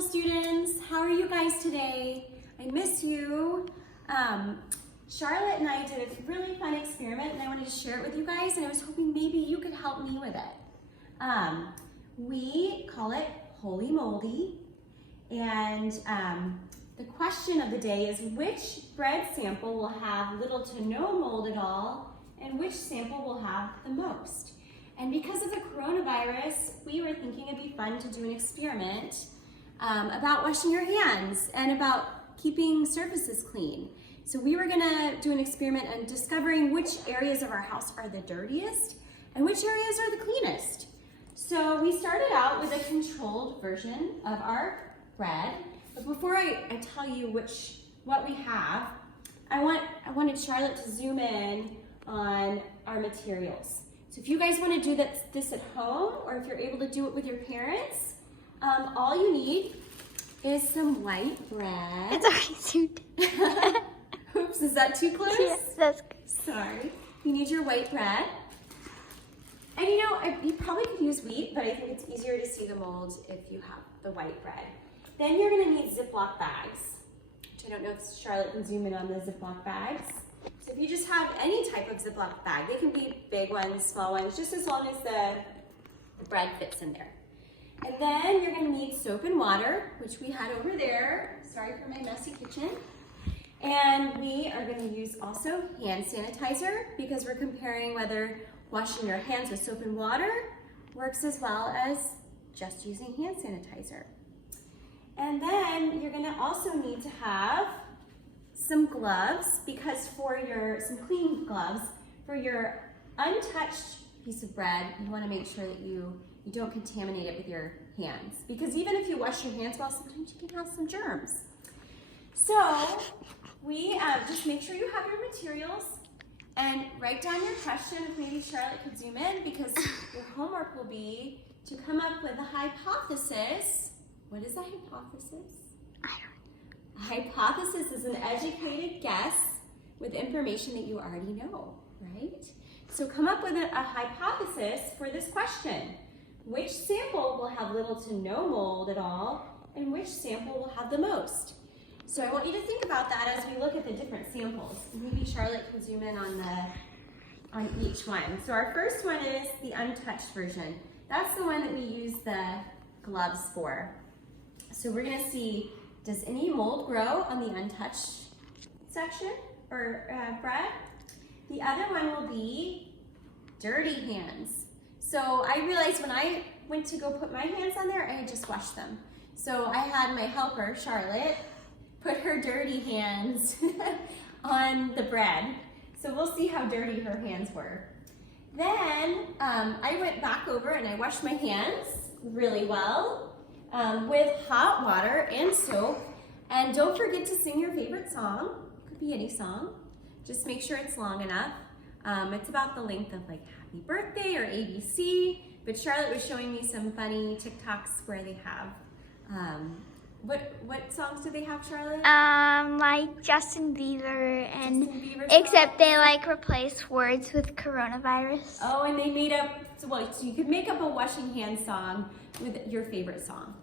wonderful students. How are you guys today? I miss you. Charlotte and I did a really fun experiment and I wanted to share it with you guys, and I was hoping maybe you could help me with it. We call it Holy Moldy, and the question of the day is which bread sample will have little to no mold at all, and which sample will have the most? And because of the coronavirus, we were thinking it'd be fun to do an experiment about washing your hands and about keeping surfaces clean. So we were gonna do an experiment on discovering which areas of our house are the dirtiest and which areas are the cleanest. So we started out with a controlled version of our bread. But before I tell you what we have, I wanted Charlotte to zoom in on our materials. So if you guys want to do this at home, or if you're able to do it with your parents, all you need is some white bread. It's already zoomed. Oops, is that too close? Yes, that's good. Sorry. You need your white bread. And you know, you probably could use wheat, but I think it's easier to see the mold if you have the white bread. Then you're gonna need Ziploc bags, which I don't know if Charlotte can zoom in on the Ziploc bags. So if you just have any type of Ziploc bag, they can be big ones, small ones, just as long as the bread fits in there. And then you're gonna need soap and water, which we had over there. Sorry for my messy kitchen. And we are gonna use also hand sanitizer, because we're comparing whether washing your hands with soap and water works as well as just using hand sanitizer. And then you're gonna also need to have some gloves, because some clean gloves, for your untouched piece of bread, you wanna make sure that you don't contaminate it with your hands. Because even if you wash your hands well, sometimes you can have some germs. So we just make sure you have your materials and write down your question. If maybe Charlotte could zoom in, because your homework will be to come up with a hypothesis. What is a hypothesis? A hypothesis is an educated guess with information that you already know, right? So come up with a hypothesis for this question. Which sample will have little to no mold at all, and which sample will have the most? So I want you to think about that as we look at the different samples. Maybe Charlotte can zoom in on each one. So our first one is the untouched version. That's the one that we use the gloves for. So we're gonna see, does any mold grow on the untouched section or bread? The other one will be dirty hands. So I realized when I went to go put my hands on there, I had just washed them. So I had my helper, Charlotte, put her dirty hands on the bread. So we'll see how dirty her hands were. Then I went back over and I washed my hands really well with hot water and soap. And don't forget to sing your favorite song. Could be any song. Just make sure it's long enough. It's about the length of like Happy Birthday or ABC. But Charlotte was showing me some funny TikToks where they have what songs do they have, Charlotte? Like Justin Bieber, and Justin Bieber except they like replace words with coronavirus. Oh, and they made up, so you could make up a washing hands song with your favorite song.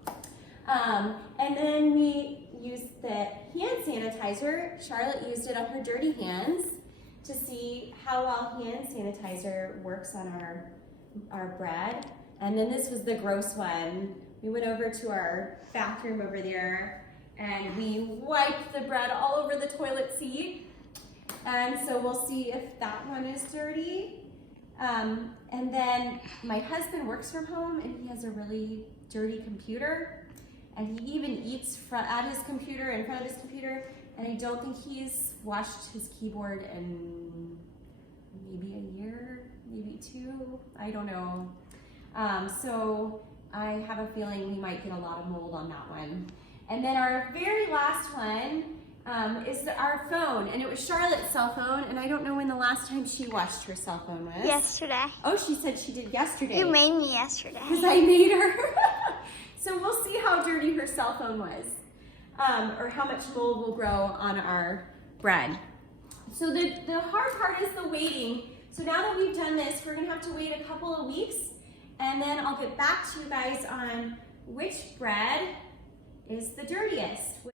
And then we used the hand sanitizer. Charlotte used it on her dirty hands to see how well hand sanitizer works on our bread. And then this was the gross one. We went over to our bathroom over there and we wiped the bread all over the toilet seat. And so we'll see if that one is dirty. And then my husband works from home and he has a really dirty computer. And he even eats at his computer, in front of his computer. And I don't think he's washed his keyboard in maybe a year, maybe two, I don't know. So I have a feeling we might get a lot of mold on that one. And then our very last one is our phone, and it was Charlotte's cell phone, and I don't know when the last time she washed her cell phone was. Yesterday. Oh, she said she did yesterday. You made me yesterday. Because I made her. So we'll see how dirty her cell phone was, or how much mold will grow on our bread. So the hard part is the waiting. So now that we've done this, we're gonna have to wait a couple of weeks, and then I'll get back to you guys on which bread is the dirtiest.